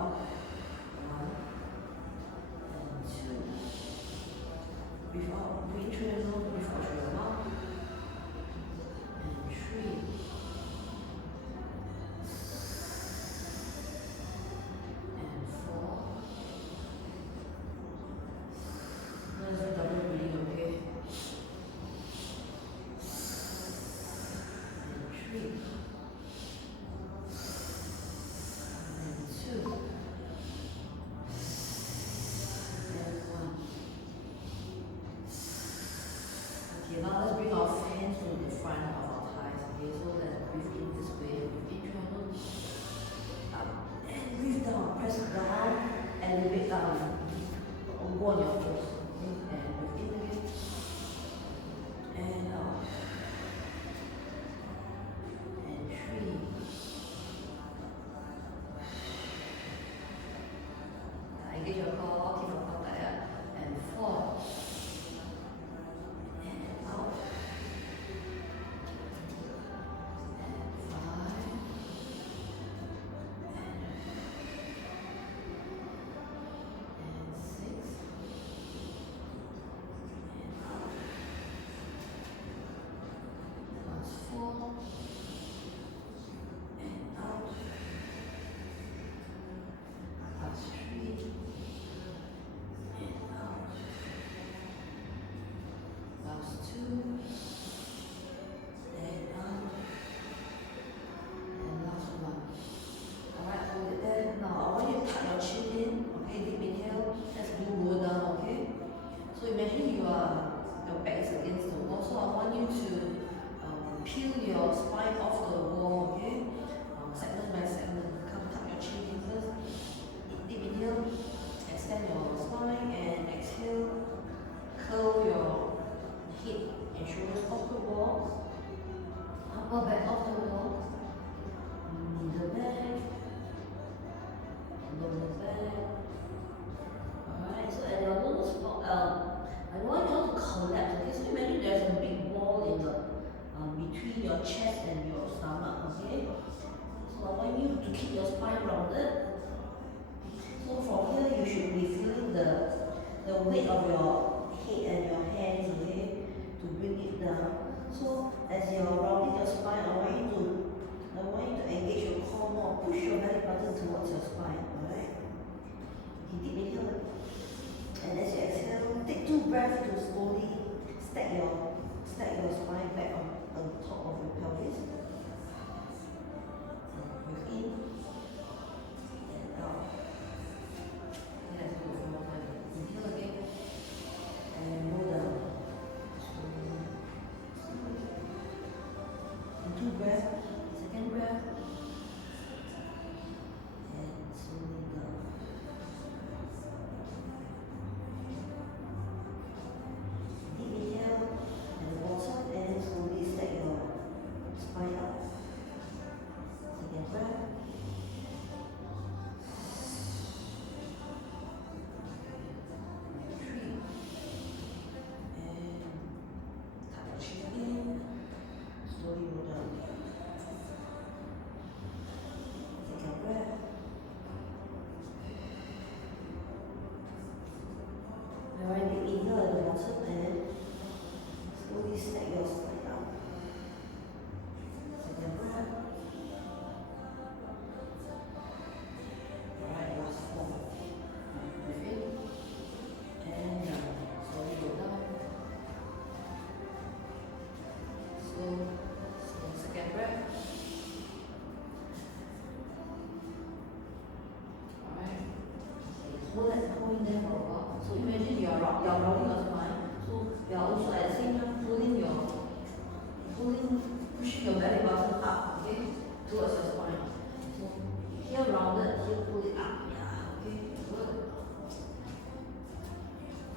out. 1 and 2. Breathe out. Breathe through your nose, breathe out through your mouth. And 3. And 4. There's a double breathing, okay? And 3. And 2. Okay, now let's bring our hands to the front of our thighs, okay? So let's breathe in this way, breathe in through your nose, up, and breathe down, press it down, elevate down, go on your toes, okay? And breathe in again, and out, and 3, engage your core, keep your core tight, and 4, peel your spine off the wall, okay? Segment by segment. Come tuck your chin in first. Deep inhale, extend your spine, and exhale, curl your head and shoulders off the wall, upper back off the wall, middle back, lower back. Alright, so at your lowest spot, I want you all to collapse, okay? So imagine there's a big wall in the between your chest and your stomach, okay? So I want you to keep your spine rounded. So from here you should be feeling the weight of your head and your hands, okay? To bring it down. So as you're rounding your spine, I want you to engage your core more, push your belly button towards your spine, alright? Okay, deep inhale. And as you exhale, take 2 breaths to slowly stack your spine back on top of your pelvis. So breathe in and out. Let's do it one more time. Inhale again and roll down. Slowly. And 2 breaths. Second breath. And slowly down. Deep inhale and bottom and slowly stack your spine up. Second breath. Hold there for a while. So imagine you're rounding your spine. So you're also at the same time pushing your belly button up, okay, towards your spine. So here rounded, here pull it up. Yeah, okay, good.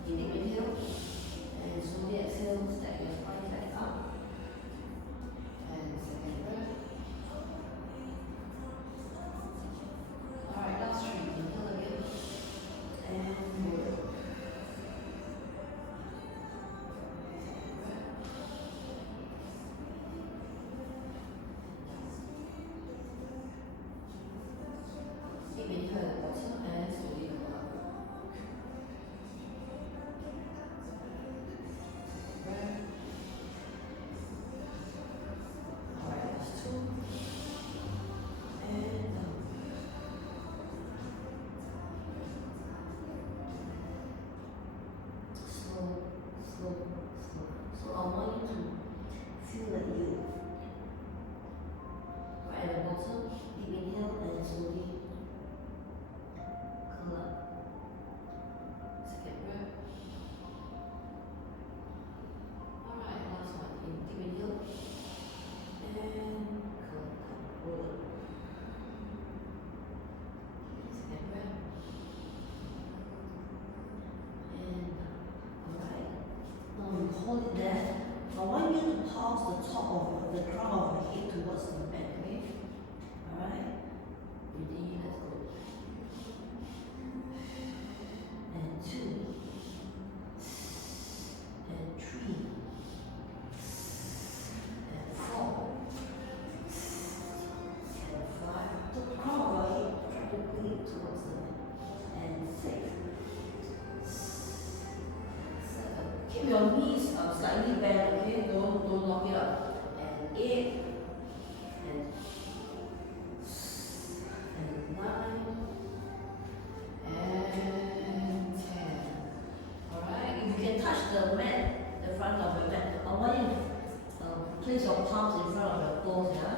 Deep inhale and slowly exhale, stack your spine back up. And second breath. Alright, last 3. Inhale again. And hold. towards the mat. And 6, 7. Keep your knees slightly bent, okay? Don't lock it up. And 8, and 9, and 10. Alright, if you can touch the mat, the front of your mat, I want you to place your palms in front of your toes, yeah?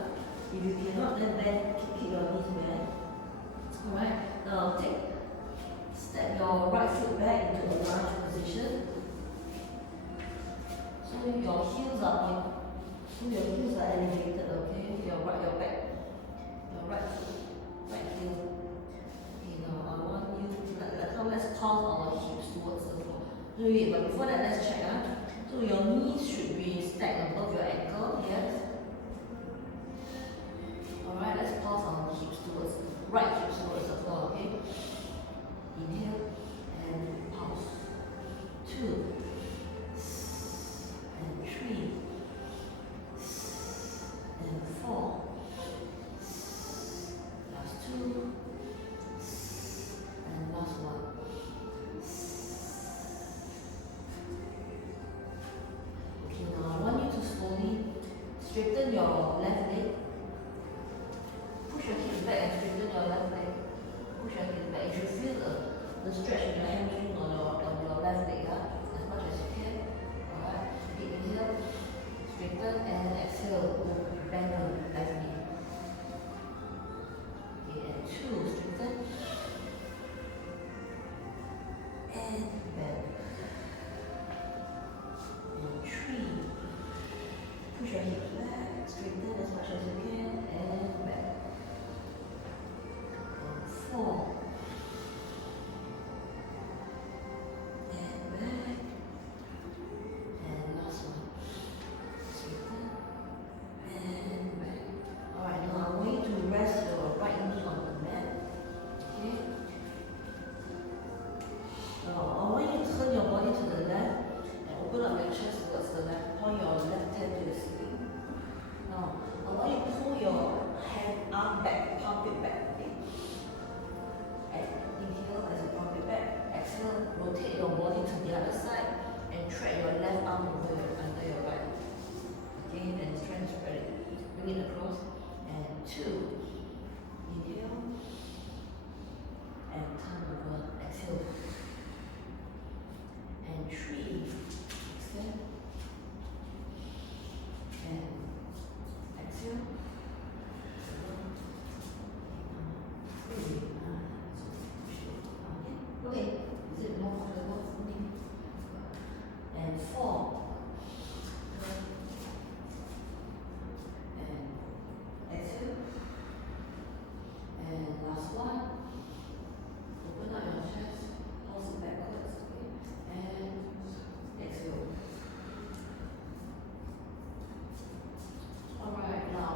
If you cannot, then bend, keep your knees bent. Alright, now step your right foot back into a lunge position. So your heels are elevated, okay? Your right heel. Right heel. Okay, now I want you to let's pulse our hips towards the floor. Wait, but before that, let's check. So your knees should be stacked above your ankle, yes? Alright, let's pulse our hips towards the floor, okay? Inhale and pulse. 2, and 3, and 4. Last 2, and last 1. Okay, now I want you to slowly straighten your left leg. Push your hips back and straighten your left leg. Push your hips back. You should feel the stretch in your hamstring on your left leg, as much as you can. Alright. Okay, inhale, straighten, and exhale, bend your left knee. Okay, and 2, straighten, and bend. And 3, push your hips back, straighten as much as you can, and bend. And 4, and back, and last one, straighten, and back. Alright, now I want you to rest your right knee on the mat, okay? Now I want you to turn your body to the left and open up your chest towards the left. Point your left hand to the ceiling. Now I want you to pull your arm back, pump it back, okay? And inhale as you pump it back. Exhale, rotate your body to the other side and thread your left arm under your right. Okay, and try to spread it. Bring it across. And 2, inhale, and turn over. Exhale. And 3, extend, and exhale. Okay, is it more comfortable for me? And 4, and exhale. And last one, open up your chest, pulse it backwards, okay? And exhale. Alright, now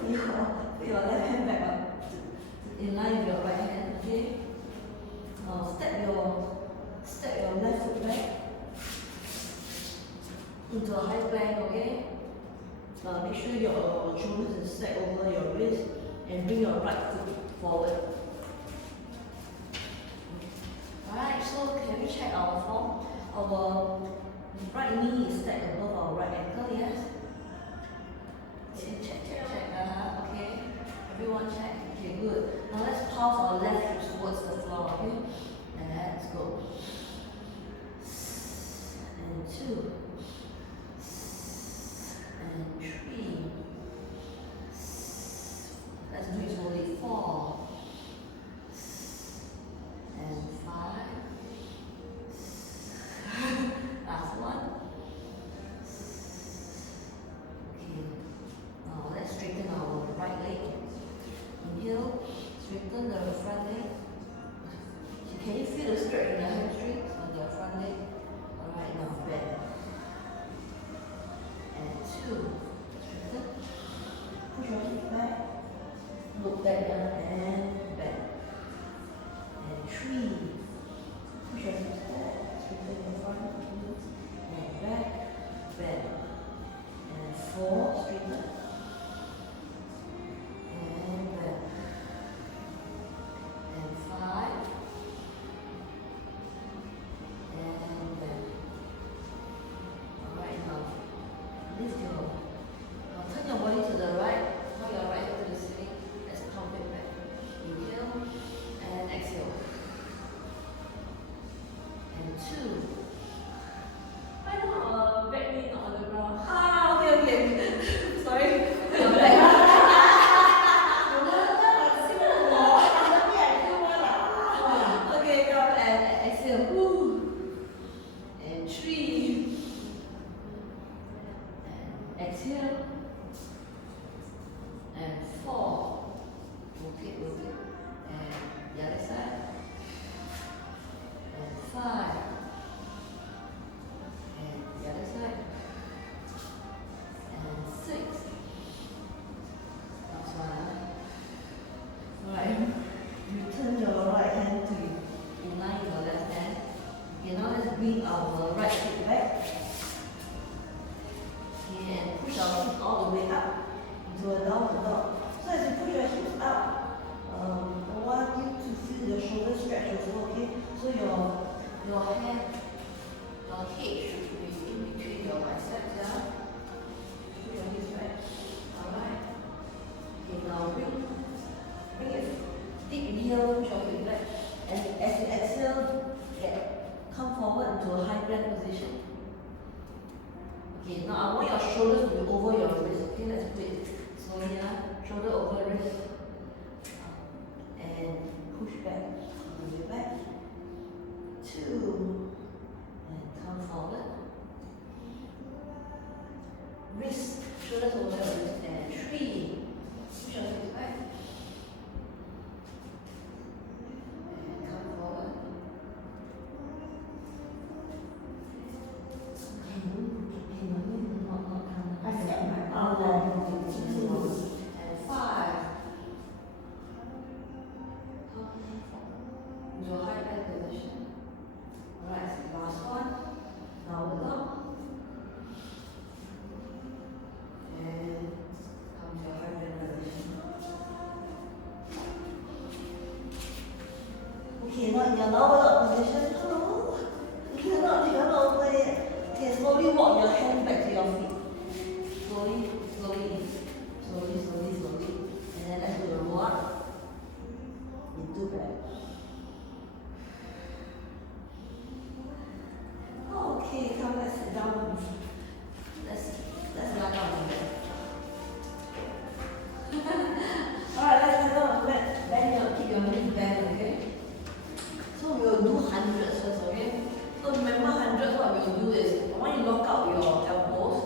put your left hand back up in line with your right hand, okay? Now step your left foot back into a high plank, okay? Now make sure your shoulders is stacked over your wrist and bring your right foot forward. Alright, so can we check our form? Our right knee is stacked above our right ankle, yes? Check. Okay. Everyone check. Okay, good. Now let's pulse our left hips towards the floor, okay? And let's go. And 2, and 3. Let's do it slowly. 4, and 5. Last one. Okay. Now let's straighten our right leg. Inhale, straighten the front leg. Can you feel the stretch in the hamstrings on the front leg? Alright, now bend. And 2, straighten. Push your hips back. Look back down and bend. And 3, push your hips back. Straighten your front heels and back. Bend. And 4, straighten. And bend. And So your head should be in between your biceps, yeah? Put your hips back. Alright. Okay, now bring it deep inhale, push your hips back. And as you exhale, come forward into a high plank position. Okay, now I want your shoulders to be over your wrist. Okay, let's put it slowly, yeah? Shoulder over wrist. And push back. On the way back. 2. And come forward. Wrist, shoulders over wrist. And 3. Push your hips back. And come forward. And 5. Your high back position. Alright, last one. Now look up. And come to your high back position. Okay, now in your lower up position. Hello. You cannot play it. Okay, slowly walk your hands back to your feet. Slowly. And then let's do the roll up. Into back. Okay, come let's sit down. Let's lie down on the bed. Alright, let's lie down on the bed. Keep your knees bent, okay? So we'll do hundreds first, okay? So remember hundreds, what we'll do is I want you to lock out your elbows,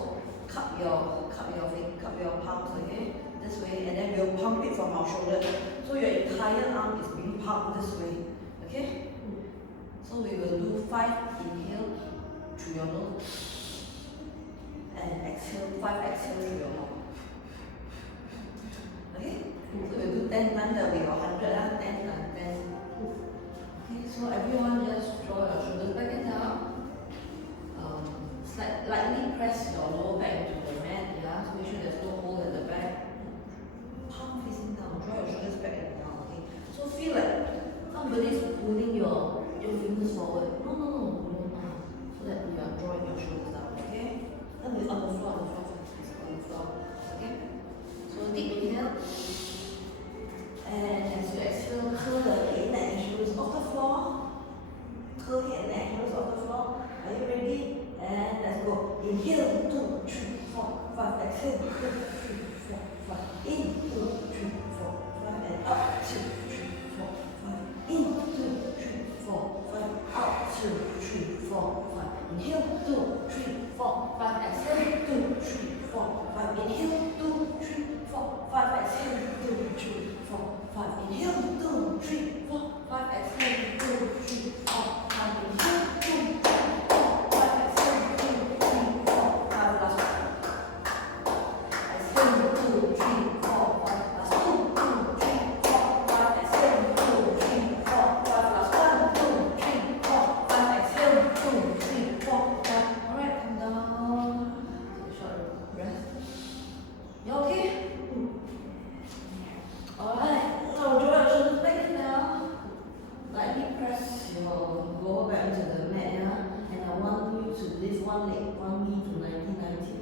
cup your palms, okay? This way, and then we'll pump it from our shoulder. So your entire arm is being pumped this way, okay? So we will do 5 inhale through your nose and exhale, 5 exhale through your mouth. Okay? So we'll do 10 times, that will be 100, 10 times 10. Okay, so everyone just draw your shoulders back and down. Lightly press your lower back into the mat, yeah? So make sure there's no hole at the back. Palm facing down, draw your shoulders back and down, okay? So feel like somebody is pulling your fingers forward. No, so that you are drawing your shoulders down, okay? And on the floor, okay? So deep inhale. And as you exhale, curl the head, neck, and shoulders off the floor. Curl head, neck, shoulders off the floor. Are you ready? And let's go. Inhale, 2, 3, 4, 5. Exhale, 2, 3, 4, 5. In, 2, 3, 4, 5. And up, 2, 3, 4, 5. In, 2, 3, 4, 5. Out, 2, 3, 4, 5. Inhale, 2, 3, 4, 5. Exhale, 2, 3, 4, 5. Inhale, 2, 3, 4, 5. Exhale, 2, 3, 4, 5. Inhale, 2, 3, 4, 5. Exhale, 2, 3, 4, 5. Inhale, 2, 3, 4, 5. Exhale, 2, 3, 4, 5. Last one. Exhale, 2, 3, 4, 5. Last 2, 3, 4, 5. Exhale, 2, 3, 4, 5. Last 1, 2, 3, 4, 5. Exhale, 2, 3, 4, 5. Alright, come down. Take a short breath. You okay? Alright, now draw your shoulders back and down. Lightly press your lower back into the mat, yeah? And I want you to lift one leg, one knee to 90-90.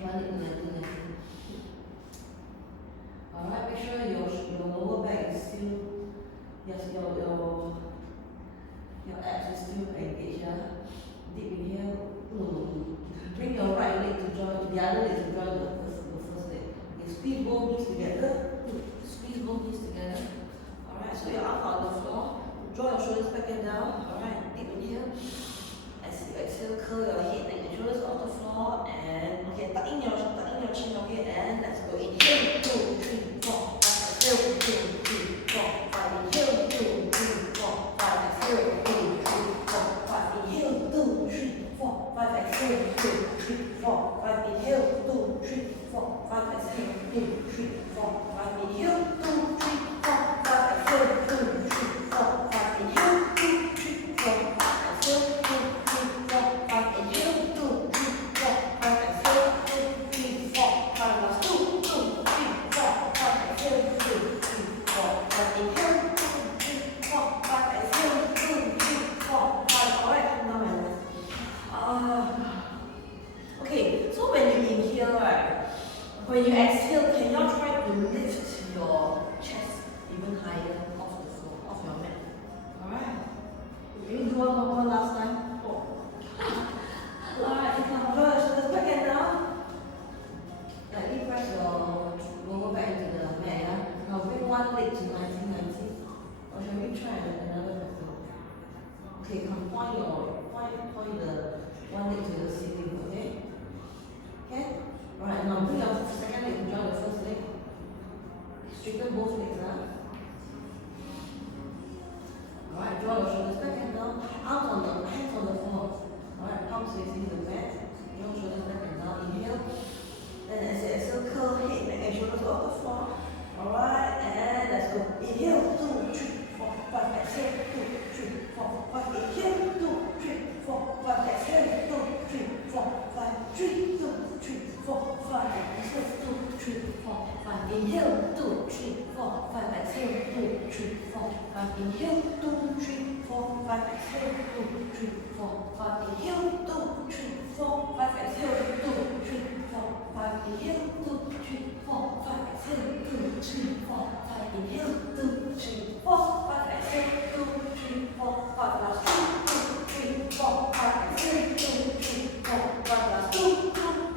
One leg to 90-90. Alright, make sure your lower back is still, yes, your abs is still engaged, yeah? Deep inhale. Bring your right leg to join, the other leg to join the first leg. Okay, squeeze both knees together. Squeeze both knees together. Alright, so your arms are on the floor. Draw your shoulders back and down. Alright, deep inhale. As you exhale, curl your head, neck, and shoulders off the floor. And okay, tuck in your chin, okay? And let's go. Inhale, 2, 3, 4, 5. Exhale, 2, 3, 4, 5. Inhale, 2, 3, 4, 5. Exhale, 2, 3, 4, 5. Inhale, 2, 3, 4, 5. Exhale, 2, 3, 4, 5. Inhale, 2, 3, 4, 5. Exhale, 2, 3, 4, 5. Inhale, 2, 3, 4, even higher off the floor, off your mat. Alright? Can you do one last time? Alright, converge, shoulders back and down. Lightly press your lower back into the mat. Yeah? Now bring one leg to 90. Or shall we try another method? Okay, come point the one leg to the ceiling, okay? Okay? Alright, now bring your second leg to join the first leg. Straighten both legs, huh? Alright, draw your shoulders back and down. Hands on the floor. Alright, palms facing the mat. Draw shoulders back and down. Inhale. Then as you exhale, curl head, neck and shoulders off the floor. Alright, and let's go. Inhale, 2, 3, 4, 5. Exhale, 2, 3, 4, 5. Inhale, 2, 3, 4, 5. Exhale, 2, 3, 4, 5. 3, 2, 3, 4, 5. Exhale, 2, 3, 4, 5. Inhale, 2, 3, 4, 5. Exhale, 2, 3, 4, 5. Inhale, 2, 3, 4, 5. Exhale, 2, 3, 4, 5. Inhale, 2, 3, 4, 5. Exhale, 2, 3, 4, 5. Inhale, 2, 3, 4, 5. Exhale, 2, 3, 4, 5. Inhale, 2, 3, 4, 5. Exhale, 2, 3, 4, 5. Last 2, 3, 4, 5. Exhale, 2, 3, 4, 5. Last 2,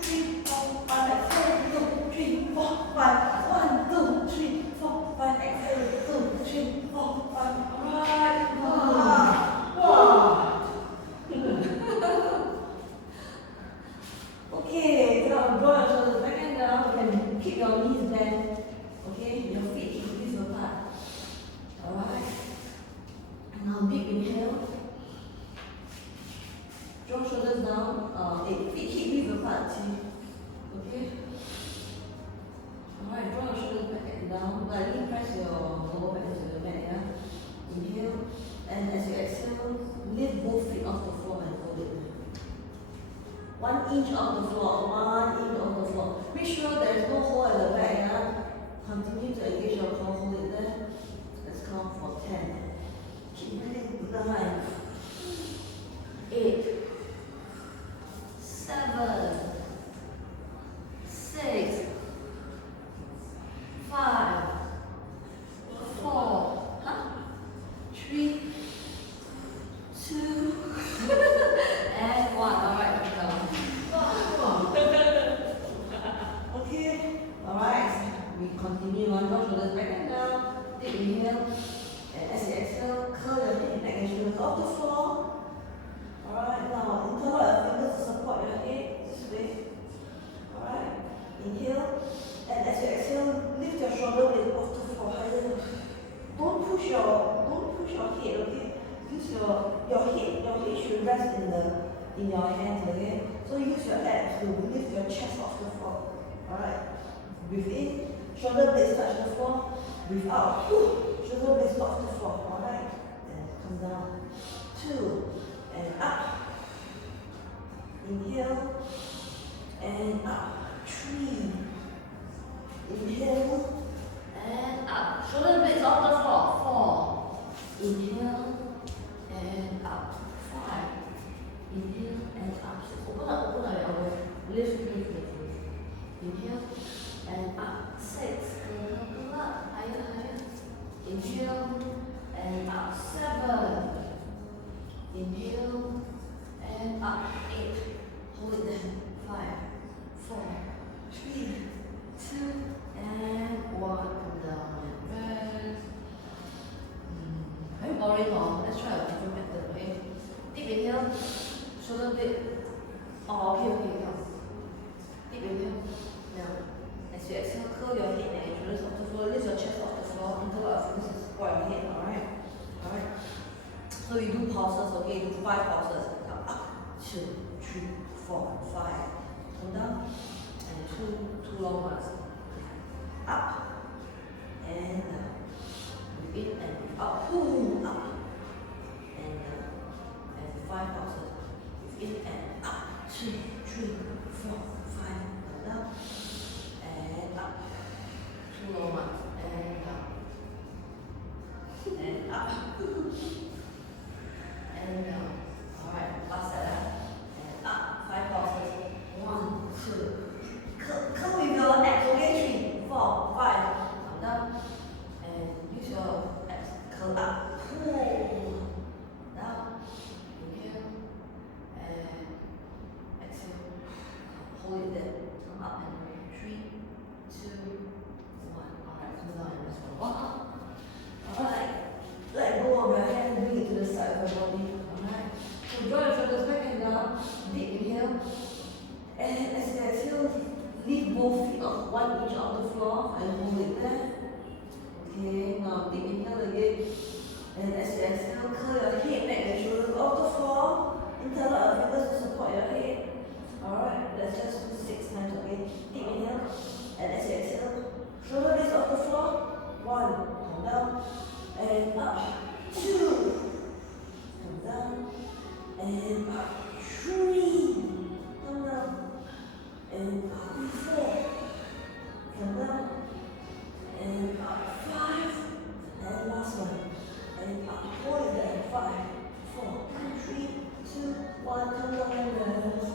3, 4, 5. Exhale, 2, 3, 4, 5. 1, 2, 3, 4, 5. Exhale, 2, 3, 4, 5. Alright. Okay, now draw your shoulders back and down. You can keep your knees bent. Okay, your feet keep knees apart. Alright. Now big inhale. Draw shoulders down. Feet keep knees apart. Okay. Alright, draw your shoulders back and down. Lightly press your lower back into the mat. Yeah. Inhale, and as you exhale, lift both feet off the floor and hold it. 1 inch off the floor, 1 inch off the floor. Make sure there is no hole at the back. Yeah? Continue to engage your core, hold it there. Let's count for 10. Keep breathing. 9, 8, 7, 6, 5, 4, 3, 2, and 1. Alright, let's go. Okay, alright. We continue on. Draw shoulders back and down. Deep inhale. And as you exhale, curl your head, neck and shoulders off the floor. Alright, now interlock your fingers to support your head this way. Alright, inhale. And as you exhale, lift your shoulder blade off the floor higher. Don't push your head, okay? Use your head should rest in your hands, okay? So use your abs to lift your chest off the floor. Alright. Breathe in, shoulder blades touch the floor. Breathe out, shoulder blades off the floor. Alright. And come down. 2 and up. Inhale and up. 3. Inhale and up. Shoulder blades off the floor. 4. Inhale and up. 5. Inhale and up. 6. Open up your elbows. Lift. Inhale and up. 6. Pull up. Higher. Inhale and up. 7. Inhale and up. 8. Hold it there. 5, 4, 3, 2, and 1. Come down and rest. Very boring, huh? Let's try a different method, okay? Deep inhale, shoulder blade. Oh, okay, come. Deep inhale. Now, as you exhale, curl your head and shoulders off the floor. Lift your chest off the floor. Interlock your fingers to support your head, alright? Alright. So you do pulses, okay? You do 5 pulses. Now up, 2, 3, 4, 5. Come down, and 2 long ones. Up, and down. Breathe in and breathe out. Pull up, and down. And 5 pulses. Breathe in and up. 2, 3, 4, 5. Come down, and up. 2 long ones. And down. And up. And down. Alright, last set. And up. 5 pulses. 1, 2. Come with your abs, okay? 3, 4, 5. Come down. And use inch off the floor and hold it there. Okay, now deep inhale again. And as you exhale, curl your head, neck and shoulders off the floor. Interlock your fingers to support your head. Alright, let's just do 6 times, okay? Deep inhale. And as you exhale, shoulder blades off the floor. 1, come down. And up. 2, come down. And up. 3, come down. And up. 4, come down. And up. 5. And last one. And up. Hold it there. 5, 4, 3, 2, 1. Come down and rest.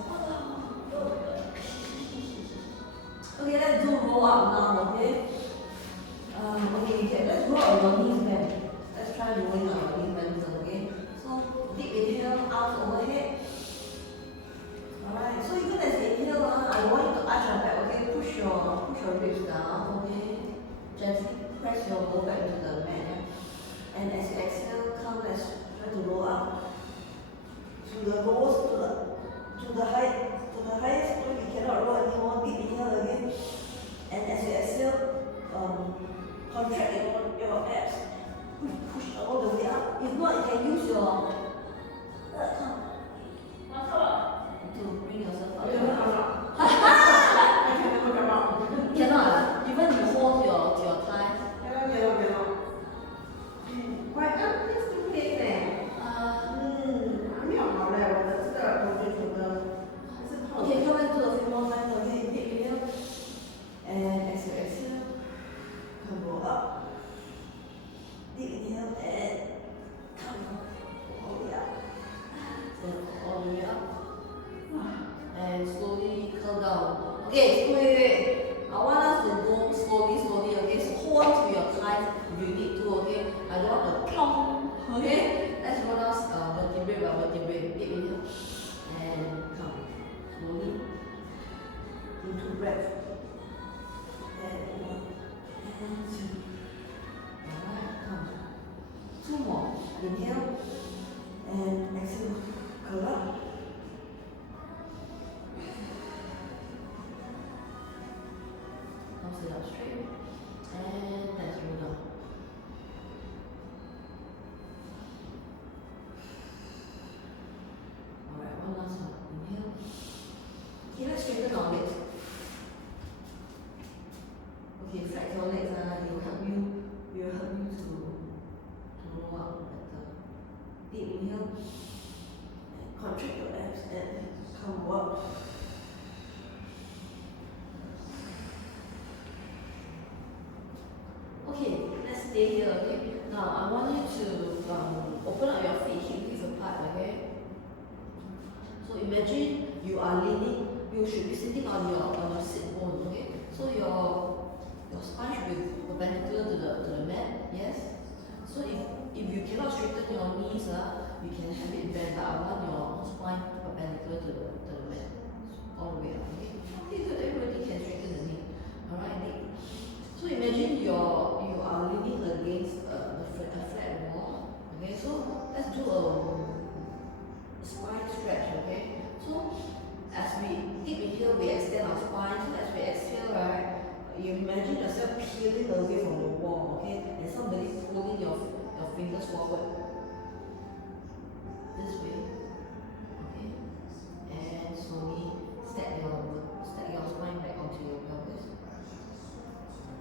Okay, let's do roll up now, okay? Okay, let's roll up your knees back. Let's try rolling up your knees back, okay? So, deep inhale, arms overhead. Alright, so even as you inhale, I want you to arch your back, okay? Push your ribs down, okay? Gently press your lower back into the mat, yeah? And as you exhale, come, let's try to roll up to the lowest, to the highest point. You cannot roll anymore. Deep inhale again. And as you exhale, contract your abs. Push all the way up. If not, you can use your to bring yourself up. Cannot. Even you hold your thighs. Okay, come back to a few more times. Okay, deep inhale. And as you exhale, come roll up. Deep inhale and come all the way up. So all the way up. And slowly curl down. Okay, so wait. I want us to go slowly, okay? So hold on to your thighs if you need to, okay? I don't want to plump, okay? Let's roll down vertebrae by vertebrae. Deep inhale. And come slowly. Do 2 breaths. And 1 and 2. Alright, come. 2 more. Inhale. And exhale. Curl up. Now sit up straight. And let's roll down. Alright, one last one. Inhale. Okay, let's straighten our legs. Okay, flex your legs, it will help you to roll up better. Deep inhale. And contract your abs and come up. Okay, let's stay here, okay? Now I want you to open up your feet, hip width apart, okay? So imagine you are leaning, you should be sitting on your sit bone, okay? So your spine should be perpendicular to the mat, yes? So if you cannot straighten your knees, you can have it bent, but I want your spine perpendicular to the mat, all the way up, okay? Okay, good, everybody can straighten the knee, alright? So imagine you are leaning against a flat wall, okay? So let's do a spine stretch, okay? So as we deep inhale, we extend our spine. So as we exhale, right, you imagine yourself peeling away from the wall, okay? And somebody pulling your fingers forward this way, okay? And slowly stack your spine back onto your pelvis.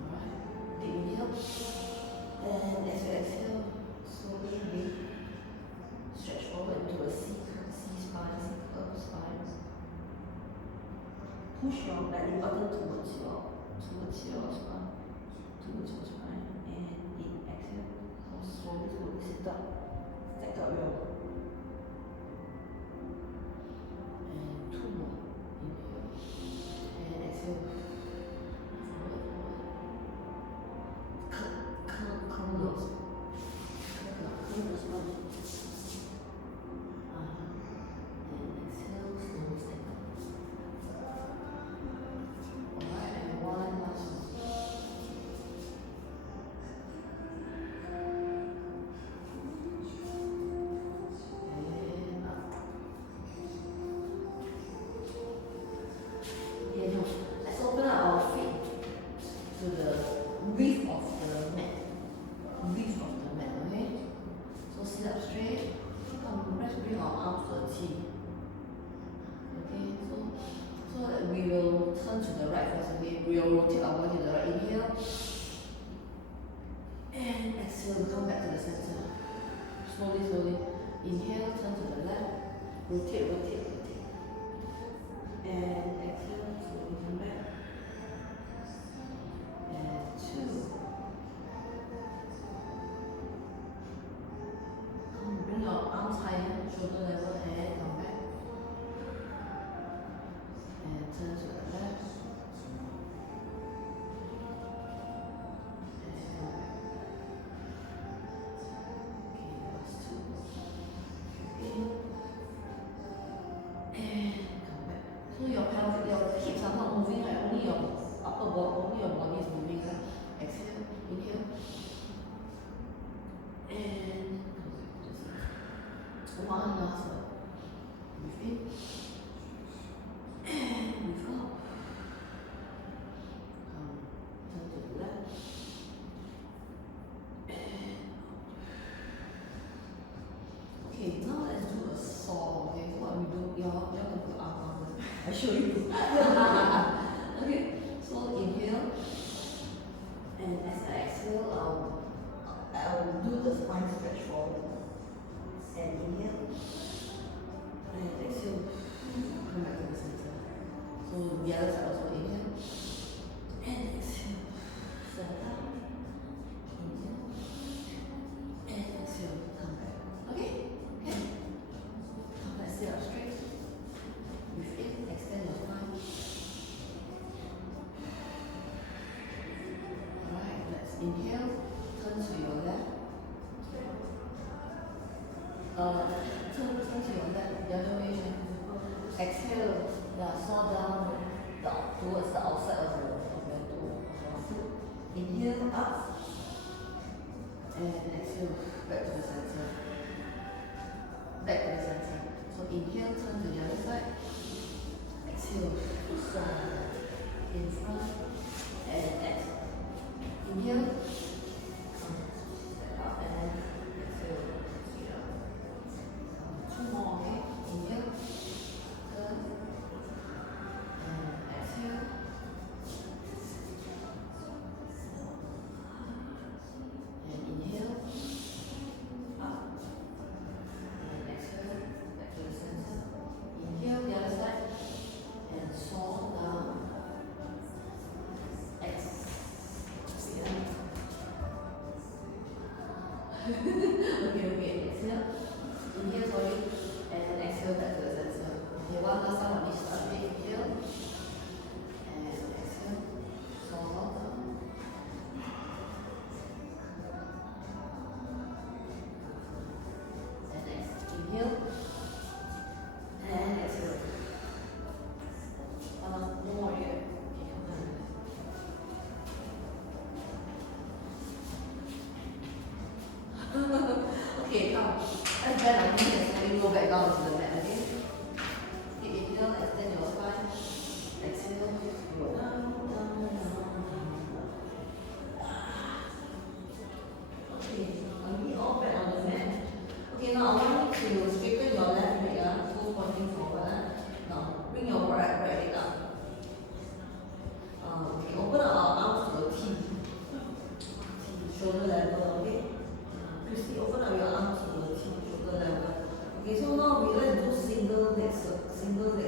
Alright, deep inhale, and as you exhale, slowly stretch forward to a C spine, curved spine. Push your belly button towards your spine, and in exhale, slowly sit up, stack up your, and 2 more, inhale, and exhale, curl those muscles. And exhale, slowly stack up. Alright, and one last one. T. Okay, so we will turn to the right first. Okay, we will rotate our body to the right. Inhale and exhale. Come back to the center. Slowly, slowly. Inhale, turn to the left. Rotate, rotate, rotate. And exhale, slowly come back. And 2. Bring your arms higher, shoulder level, and come back. And turn to the left. And come back. Okay, last 2. In. And come back. So your pelvic, your hips are not moving, right? Only your upper body, only your body is moving. Right? Exhale, inhale. And one last one. Breathe in. And breathe out. Turn to the left. And okay, now let's do a saw. Okay, so what we do, you're going to put arm. I show you. Okay, so inhale. And as I exhale, I will do the spine stretch forward. And inhale. And exhale. Come back to the center. So the other side also inhale. And exhale. Center. Inhale. And exhale. Come back. Okay? Okay. Come back, sit up straight. Breathe in, extend your spine. Alright, let's inhale. Turn to your left. Turn to your left, the other way. Exhale, saw down towards the outside of your foot. Inhale up, and exhale back to the center. Back to the center. So inhale, turn to the other side. Exhale, saw in front, and exhale. Inhale. Okay, exhale. Inhale, sorry, and then exhale back to the center. Okay, one last time on each side. Inhale, and exhale. Saw down. And inhale, and exhale. No more here. Okay, come. Let's bend our knees and slowly go back down to the mat, okay? Okay, inhale, extend your spine. Exhale, go down, down, down. Okay, we all back on the mat. Okay, now I want you to straighten your left leg, toe pointing forward. Now, bring your right leg up. Okay, open up our arms to a T. Shoulder level, okay? Christy, open up your arms to the T, shoulder level. Okay, so now we let's do single leg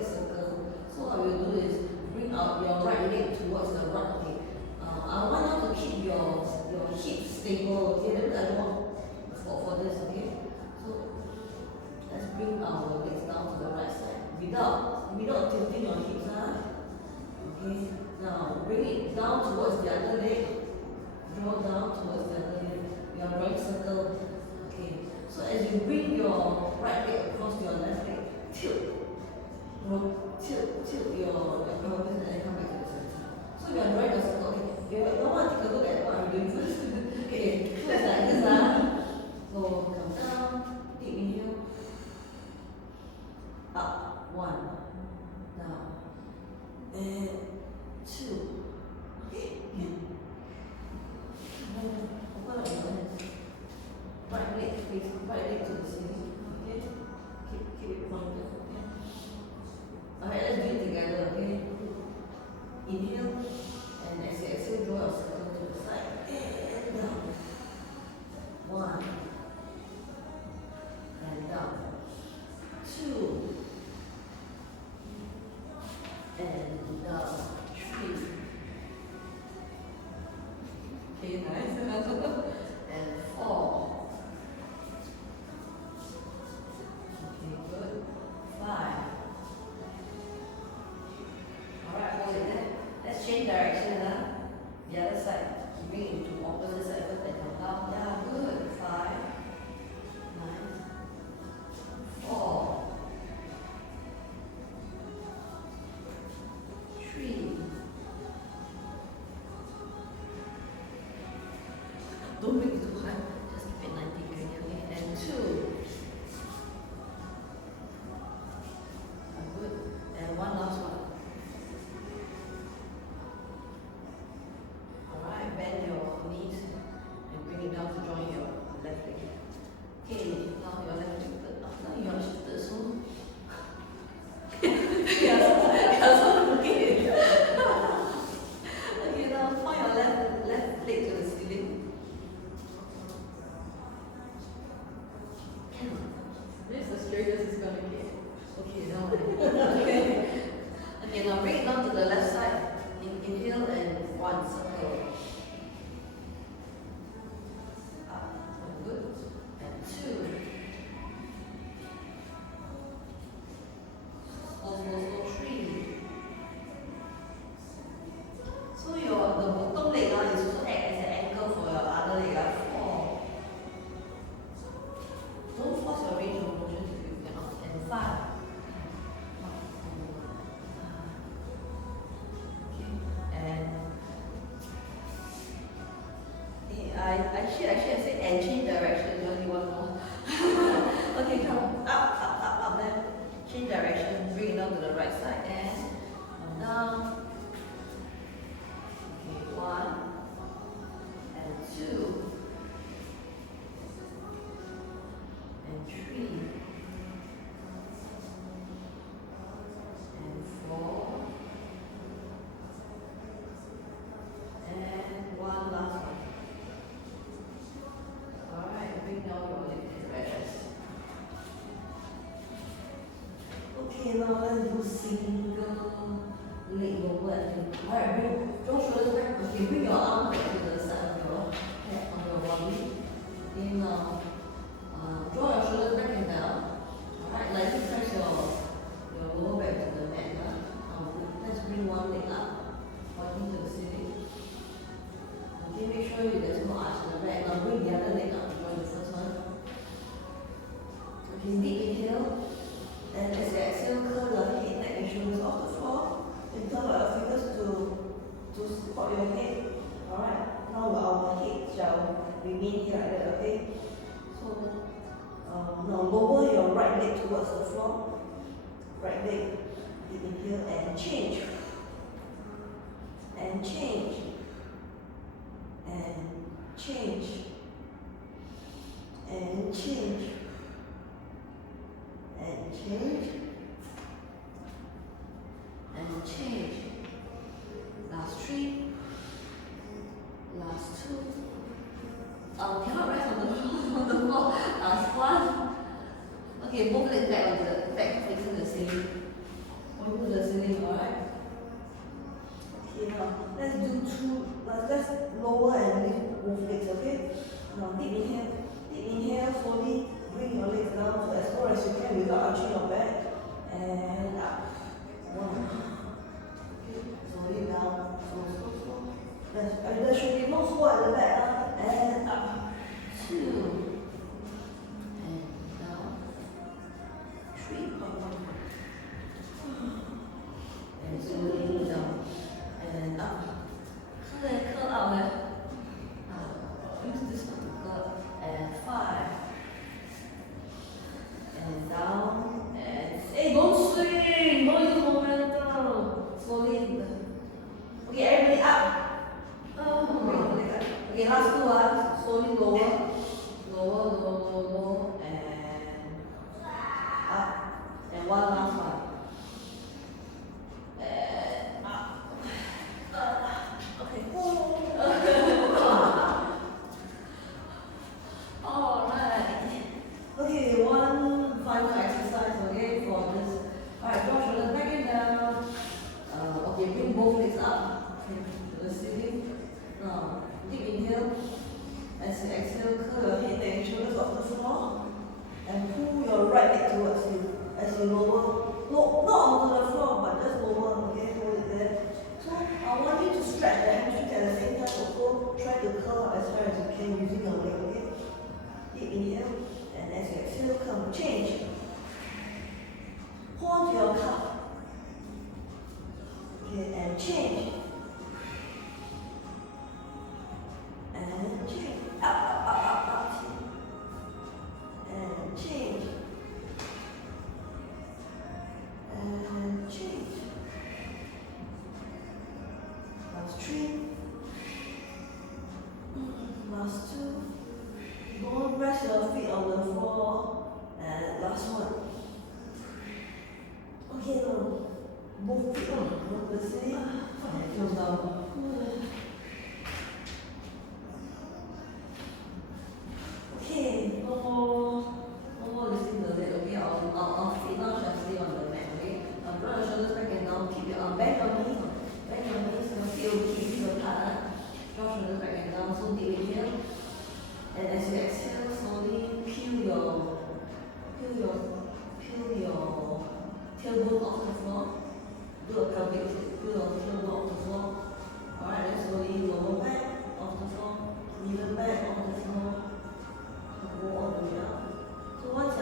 circle. So what we will do is bring out your right leg towards the right. Okay. I want you to keep your hips stable. Okay, that means I don't want for this. Okay. So let's bring our legs down to the right side without tilting your hips. Okay. Now bring it down towards the other leg. Draw down towards the other leg. You are drawing circle. Okay. So as you bring your right leg across your left leg, tilt your pelvis and then come back to the center. So you are drawing a circle. Okay. You want to take a look at what I'm doing first. Okay. So it's like this. So come down. Deep inhale. Up. 1. Down. And 2. Okay. Again. Open up your hands. Right leg to the ceiling. Okay? Keep Keep it pointed, okay? Alright, let's do it together, okay? Inhale, and as you exhale, draw your circle to the side, and down. 1, and down. 2, and down. 3. Okay, nice. And 4. Okay, good. 5. Alright, hold it there. Let's change direction now. The other side. Bring it into opposite side first and come down. Yeah, good. 5. Nice. 4. 3. Don't make it too high. Just keep it 90 degree, okay? And 2. Good. And one last one. Alright, bend your knees and bring it down to join your left leg. Okay, now your left leg. Now you are shifted so. You're so looking. Okay, now point your left leg to the ceiling. This is the straightest it's gonna get. Okay, now okay, now bring it down to the left side. Inhale and 1 circle. Up. Good. And 2. Slow. 3. So the bottom leg now is also act as an anchor for your other leg. 4. Don't force your range of motion if you cannot. And 5. I should say and change direction, only one more. Okay, come up there. Change direction, bring it down to the right side and come down. Okay, 1 and 2 and 3 and 4 and 1 last one. Alright, bring down your leg to rest. Okay, now let's do single leg lower and alright, bring your shoulders back. Okay, bring your arm back to the side of your head on your body. Okay, now draw your shoulders back and down. Alright, lightly press your lower back to the mat. Let's bring one leg up, pointing to the ceiling. Okay, make sure there's no arch in the back. Now bring the other leg up to join the first one. Okay, deep inhale. And as you exhale, curl your head, neck and shoulders off the floor. And turn your fingers to support your head. Alright, now our head shall remain here like that, okay? So, now lower your right leg towards the floor. Right leg, deep inhale and change. And change. And change. And change. And change. And change. Last 3. Last 2. Cannot rest on the floor. Last 1. Okay, both legs back facing the ceiling. Pointing to the ceiling, alright? Okay, now let's do 2. Let's lower and lift both legs, okay? Now deep inhale, slowly bring your legs down to as far as you can without arching your back. And up. 1. Okay, slowly down, slow. There should be no hold at the back. And up. 2. And down. 3. And slowly down. And up. Curl out there. Use this one to curl. And 5. last one. Okay, now both feet on the ceiling and close down. Okay, no more lifting the leg. Okay, our feet now shall stay on the mat. Okay, draw your shoulders back and down. Keep your bend your knees. Bend your knees. Your feet will keep you apart. Draw shoulders back and down. So deep inhale, and as you exhale, slowly peel your tailbone off the floor. Do a pelvic flip. Peel your tailbone off the floor. Alright, then slowly lower back off the floor. Middle back off the floor. Go all the way up. So what's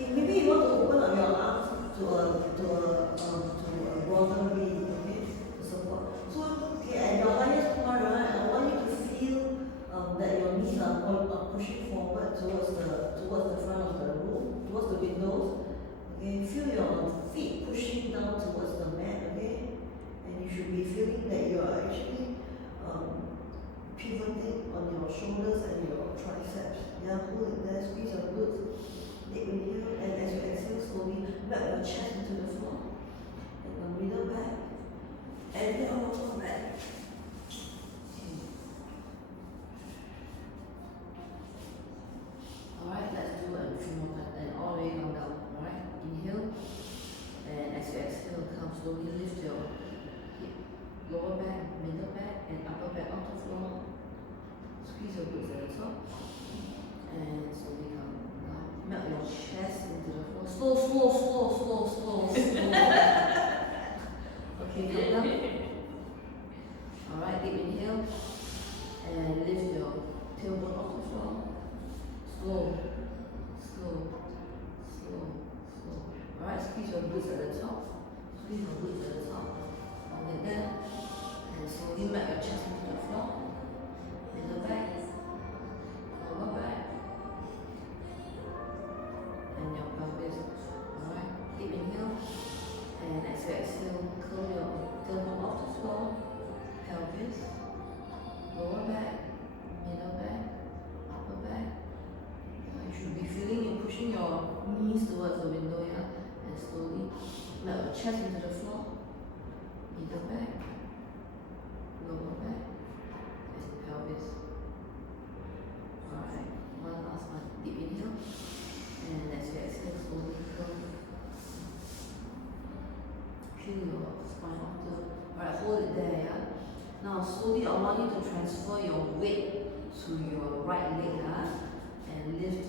maybe you want to open up your arms to a broader way, okay, to support. So okay, at your highest point, right, I want you to feel that your knees are pushing forward towards the front of the room, towards the windows. Okay, feel your feet pushing down towards the mat, okay, and you should be feeling that you are actually pivoting on your shoulders and your triceps. Yeah, hold it there, squeeze your glutes. Deep inhale, and as you exhale, slowly melt your chest into the floor. And your middle back, and your lower back. Alright, let's do a few more times, and all the way come down. Alright, inhale, and as you exhale, come slowly lift your hip, lower back, middle back, and upper back onto the floor. Squeeze your glutes at the top, and slowly come down. Melt your chest into the floor. Slow. Okay, come down. Alright, deep inhale, and lift your tailbone off the floor. Slow. Alright, squeeze your glutes at the top. Hold it there, and slowly melt your chest into the floor. Middle back, lower back, and your pelvis. Alright, deep inhale, and as you exhale, curl your tailbone off the floor, pelvis, lower back, middle back, upper back. You should be feeling you pushing your knees towards the window, yeah, and slowly melt your chest into the floor, middle back, lower back, and pelvis. Alright, one last one. Deep inhale, and as you exhale, slowly peel your spine off the. Alright, hold it there, yeah. Now slowly I want you to transfer your weight to your right leg, and lift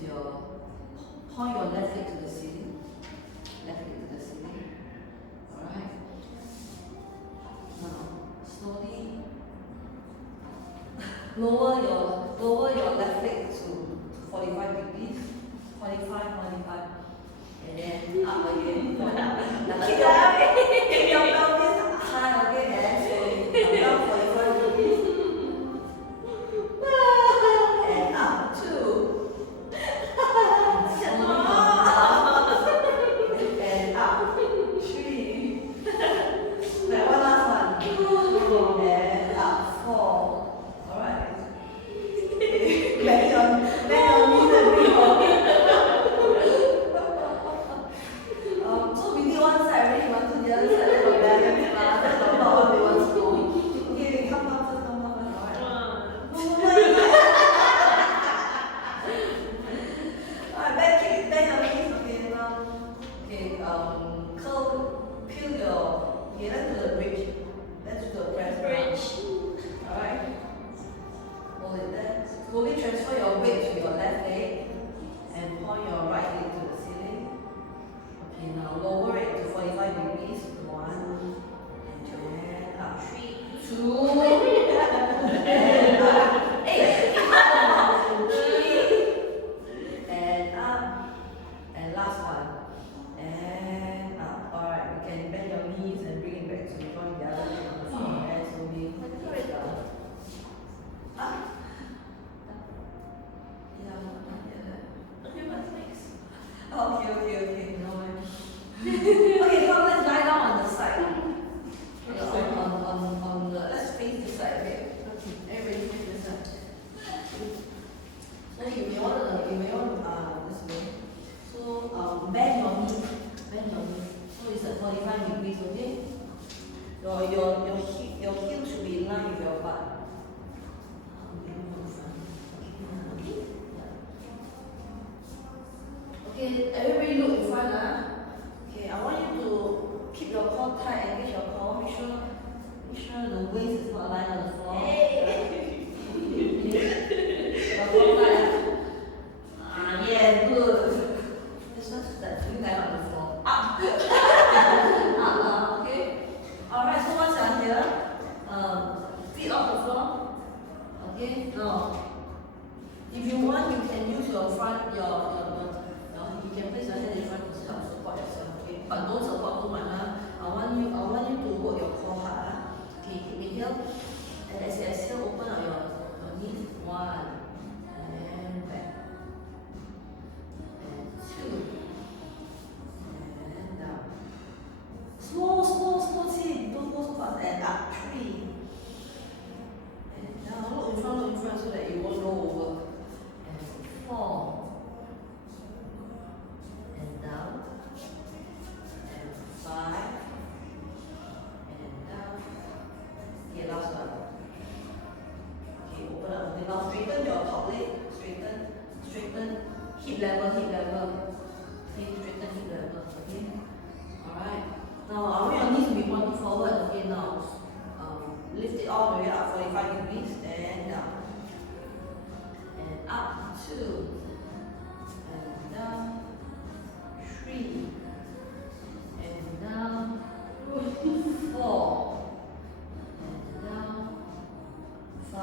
point your left leg to the ceiling. Alright. Now slowly lower your left leg to 45 degrees. 45. And then up again. Now keep your pelvis high, okay, and slowly down 45 degrees. And up 2. And up 3. Now one last one. And up 4. Alright. Bend your knees and bring your so we did one side, already want to the other side, then we'll balance. That's about what we want to do. Okay, come down first, alright. Alright, bend your knees, okay, now. Okay, peel let's do the bridge. Let's do the press. Bridge. Alright. Hold it there. Slowly transfer your weight to your left leg and point your right leg to the ceiling. Okay, now lower it to 45 degrees. 1 and up. 3, 2, and up. 8. 3 and up. And last one. And up. Alright, you can bend your knees and bring it back to join the other leg on the floor. And slowly push down. Up. Yeah, not yet. Okay, what's next? Okay. No worries. Okay, now let's lie down on the side. On the let's face this side. Okay. Everybody face this side. So you may want this Okay, everybody look in front, Okay, I want you to keep your core tight, engage your core, make sure the waist is not lying on the floor. Hey. Your core tight. Yeah, good. This one's that you lying on the floor. Up. Up, okay. Alright, so once you're here, feet off the floor. Okay, now if you want, you can use your front, you can place your hand in front to help support yourself, okay? But don't support too much, I want you to work your core hard, Okay, inhale, and as you exhale, open up your knees. 1, and back, and 2, and down. Slow, don't go so fast, and up, 3, and down. Look in front so that you won't roll over. 4, and down, and 5, and down. Okay, last one. Okay, open up. Okay, now straighten your top leg. Straighten. Hip level. Okay, straighten hip level. Okay. Alright. Now I want your knees to be pointing forward. Okay, now lift it all the way up 45 degrees and down. And up. 2, and down, 3, and down, 4, and down, 5,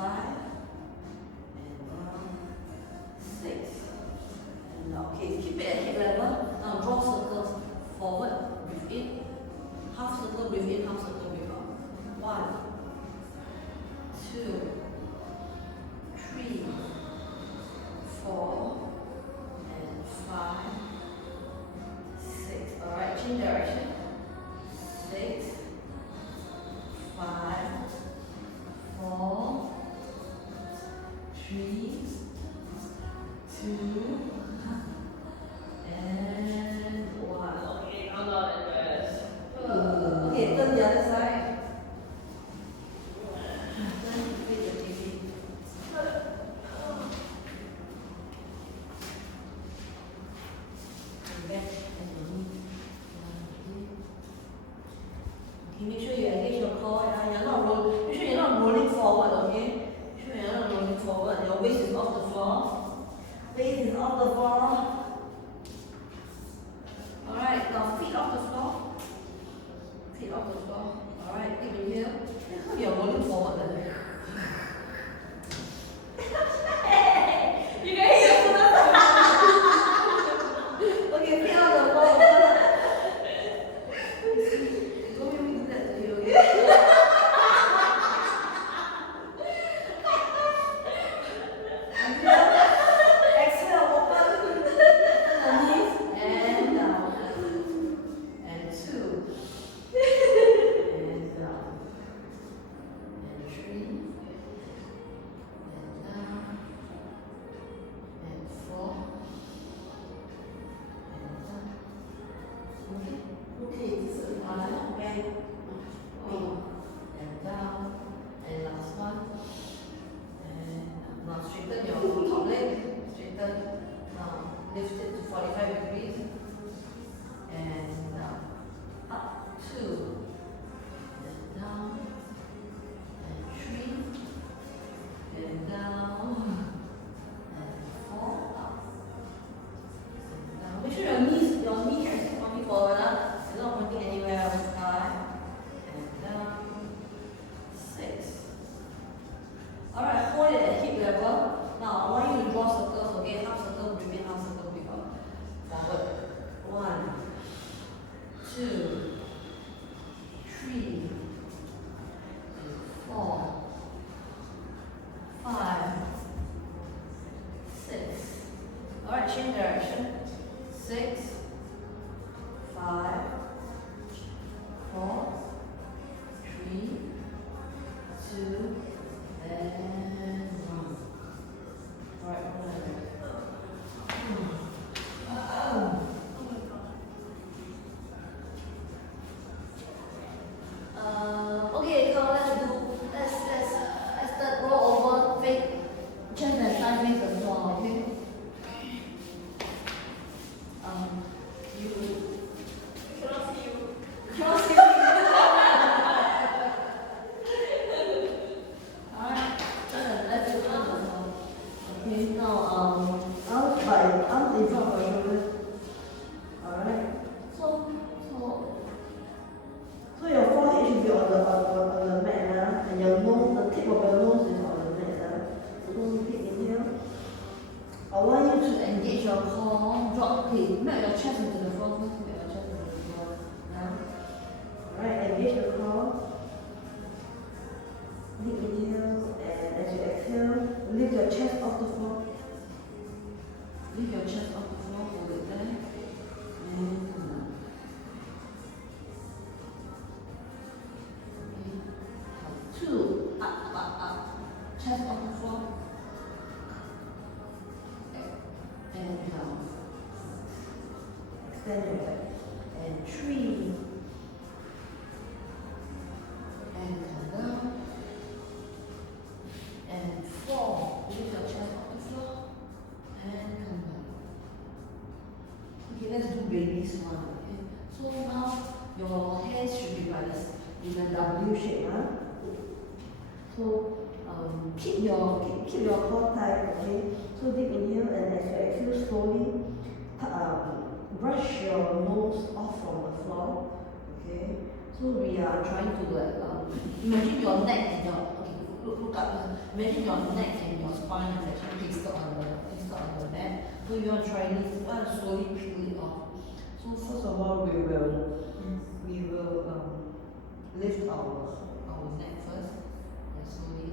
and down, 6, and down. Okay, keep it at hip level. Now draw circles forward, breathe in, half circle, breathe in, half circle, breathe out. 1, 2, 3, 4, and 5, 6. Alright, change direction. 6, 5, 4, 3, 2, and 1. Okay, now go and rest. Okay, turn the other side. Make sure you engage your core. Make sure you're not rolling forward, okay? Make sure you're not rolling forward. Your waist is off the floor. Alright, now feet off the floor. Alright, deep inhale. How you're rolling forward then? You can hear yourself. Okay, feet off the floor. And down, and last one, and now straighten your top leg, now lift it to 45 degrees, and up, 2, and down, and 3, and down, and 4, up, and down. Make sure your kneecaps are pointing forward, it's not pointing anywhere else. 5, and down, 6. Alright, hold it at hip level. Now I want you to draw circles, okay? Half circle, breathe in, half circle, breathe out. Forward. 1, 2, 3, 4, 5, 6. Alright, change direction. 6, 5, 4, 3, 2, and 1. Alright, okay, now let's start roll over, fake, chest and side face the floor, okay? arms in front of your shoulders. Alright. So your forehead should be on the mat now, and your nose, the tip of your nose is on the mat now. So deep inhale. I want you to engage your core, drop, okay, melt your chest into the floor first, melt your chest into the floor. Now. Alright, engage the core. Deep inhale, and as you exhale, lift your chest off the floor. Lift your chest off the floor, hold it there, and come down. Okay. 2, up, chest off the floor, and down. Extend your back, and 3, and come down, and 4, lift your chest off the floor, and come down. Okay, let's do baby's one. Okay, so now your hands should be like this in a W shape, huh? So keep your core tight. Okay, so deep inhale, and as you exhale slowly, brush your nose off from the floor. Okay, so we are trying to imagine your neck and your look up. Imagine your neck and your spine is actually fixed on the mat. So you are trying to slowly peel it off. So first of all, we will lift our neck first, and slowly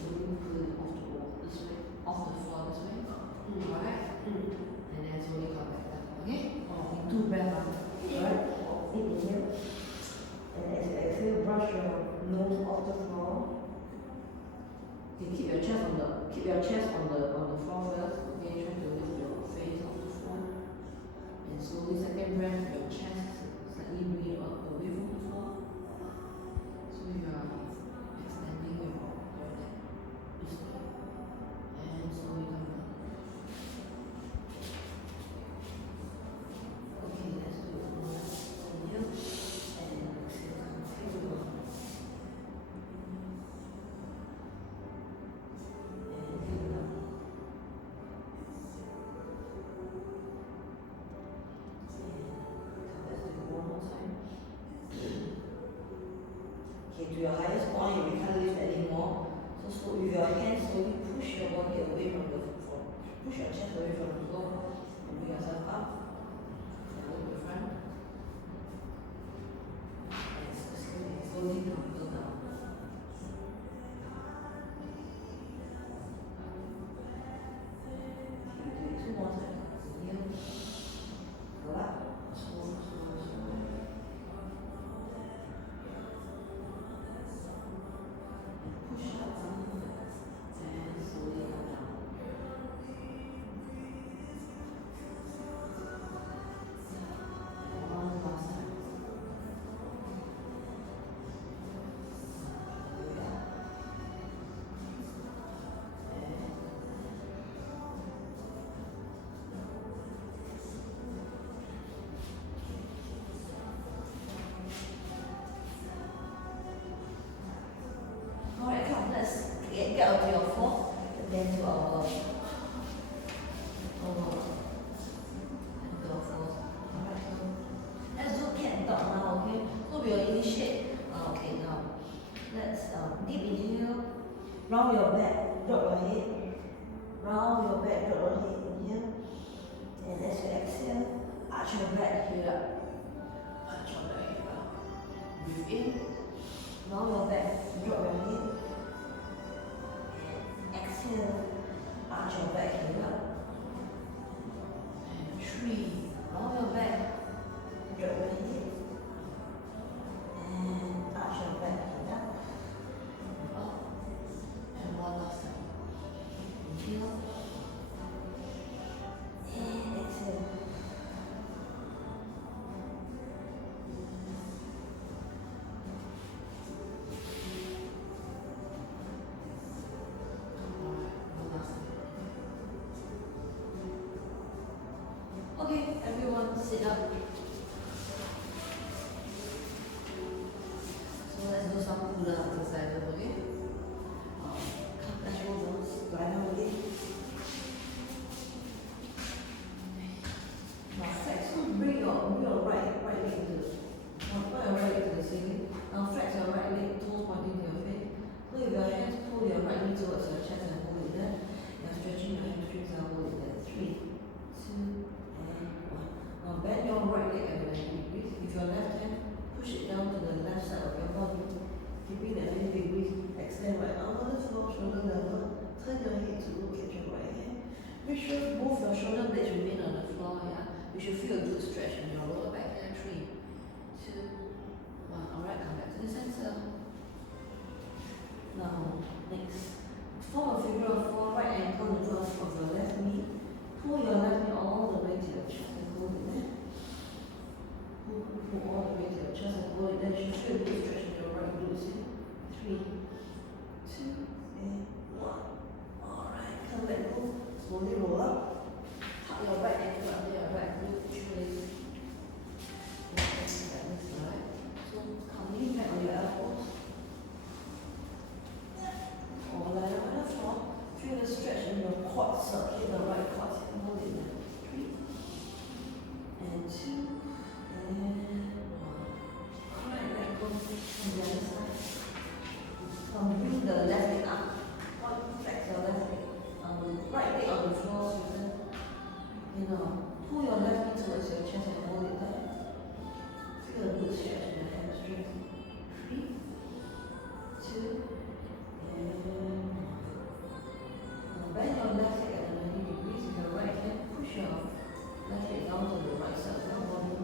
pull it off the wall this way, off the floor this way. Alright? And then slowly come back down. Okay? In 2 breaths. Alright? Deep inhale. And as you exhale, brush your nose off the floor. Okay, keep your chest on the floor first. Okay, try to lift your face off the floor. And slowly, second breath, your chest slightly bring it up away from the floor. So you are extending your neck this way. And slowly come down. Okay, let's do it. Inhale and exhale. Feel your to your highest point, you can't lift anymore. So with your hands, slowly push your body away from the floor. Push your chest away from the floor and bring yourself up. And look the front. And slowly come down. Okay, 2 more times. Inhale. Go up. Slow. Push up and slowly come down. And one last time. Alright, come, let's get out to your floor and then to our floor. Alright, let's do cat dog now, okay? So we will initiate. Okay, now let's deep inhale, round your back, drop your head, round your back, drop your head, inhale, and as you exhale, arch your back here. Arch your back here. Breathe in, round your back, drop your head. Exhale, arch your back here. And 3, round your back, drop your head. And arch your back here. Up. And one last time. Inhale. And exhale. Okay, everyone sit up. So let's do some pull-up exercises, okay? Let's roll those right now, okay? Make sure both your shoulder blades remain on the floor, yeah? You should feel a good stretch in your lower back here. 3, 2, 1. Alright, come back to the center. Now, next. Form a figure of 4, right ankle in front of your left knee. Pull your left knee all the way to your chest and hold it there. Pull all the way to your chest and hold it there. You should feel a good stretch in your right glutes. 3, 2, and 1. Alright, come back, go. Slowly roll up. Tuck your right ankle under your right glute. Shoelace. Like this, right? So come lean back on your elbows. Or lie on the floor. Feel the stretch in your quad circuit, the right quad. Hold it there. 3, and 2, and 1. Alright, let go. On the other side. Bring the left leg up. Flex your left leg. Right leg on the floor, Susan. Pull your left knee towards your chest and hold it there. Feel a good stretch in the hamstrings. 3, 2, and 1. Now bend your left leg at 90 degrees with your right hand. Push your left leg down to the right side of your body.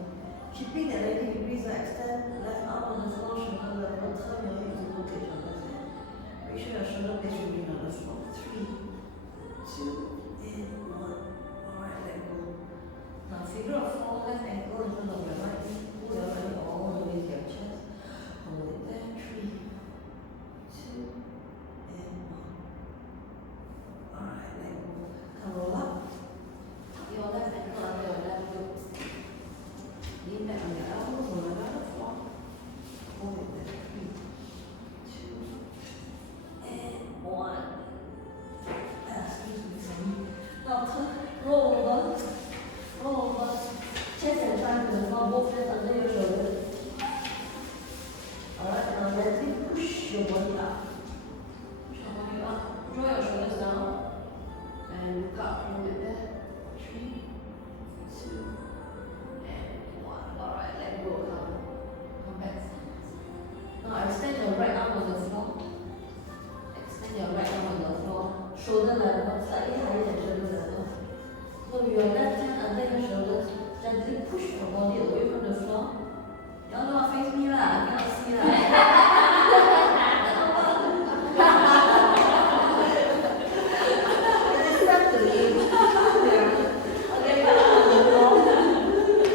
Keeping at 90 degrees, extend left arm on the floor, shoulder level. Turn your hip to look at your left hand. Make sure your shoulder blades remain on the floor. 3, 2, and 1. Alright, let go. Now figure of 4, left ankle in front of your right knee. Pull your right knee all the way to your chest. Hold it there. 3, 2, and 1. Alright, let go. Come roll up. Tuck your left ankle under your left glute. Lean back on your elbows, roll it on the floor. Hold it there. 3, 2, and 1. Excuse me for me. Now turn, roll over. Chest and thigh to the floor, both hands under your shoulders. Alright, now gently push your body up. Push your body up. Draw your shoulders down. And look up, hold it there. 3, 2, and 1. Alright, let go. Come back. Now extend your right arm on the floor. Extend your right arm on the floor. Shoulder level, slightly higher than shoulder level. So with your left hand under your shoulders, gently push your body away from the floor. You all know what face me lah, I cannot see lah. Listen to me. Okay, right arm on the floor.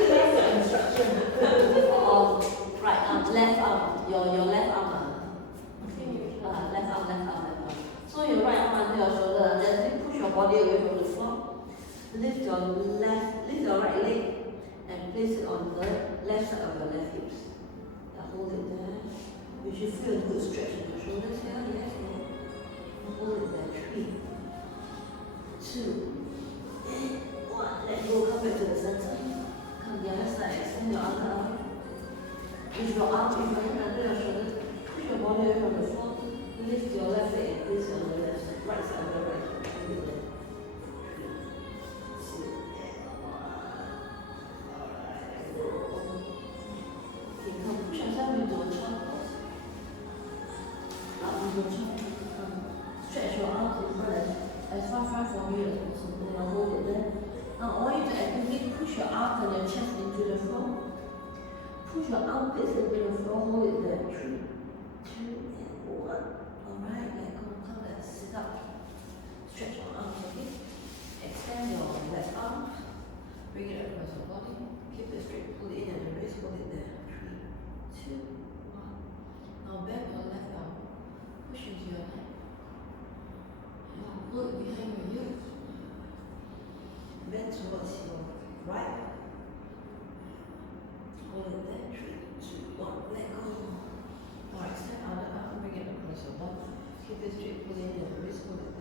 Here's the instruction. Right arm, left arm, your left arm. Left arm. So your right arm under your shoulder, gently push your body away from the floor. Lift your right leg and place it on the left side of your left hips. Now hold it there. You should feel a good stretch in your shoulders here. Yes, hold it there. 3, 2, and 1. Let go. Come back to the center. Come the other side. Extend your other arm. With your hand under your shoulders, push your body away from the floor. Lift your left leg and place it on the left side, right side of your right hip. Hold it there. 3, 2, and 1. Alright, let go. Okay, come push yourself into a chop pose. Up into a chop. Stretch your arms in front as far from you as possible. Now hold it there. Now I want you to actively push your arms and your chest into the floor. Push your armpits into the floor. Hold it there. 3, 2, and 1. Alright, let go. Come and sit up. Stretch your arms, okay? Extend your left arm. Bring it across your body. Keep it straight. Pull it in at the wrist. Hold it there. 3, 2, 1. Now bend your left arm. Push into your neck. Pull it behind your ears. Bend towards your right. Hold it there. 3, 2, 1. Let go. Now extend other arm. Bring it across your body. Keep it straight. Pull it in at the wrist. Hold it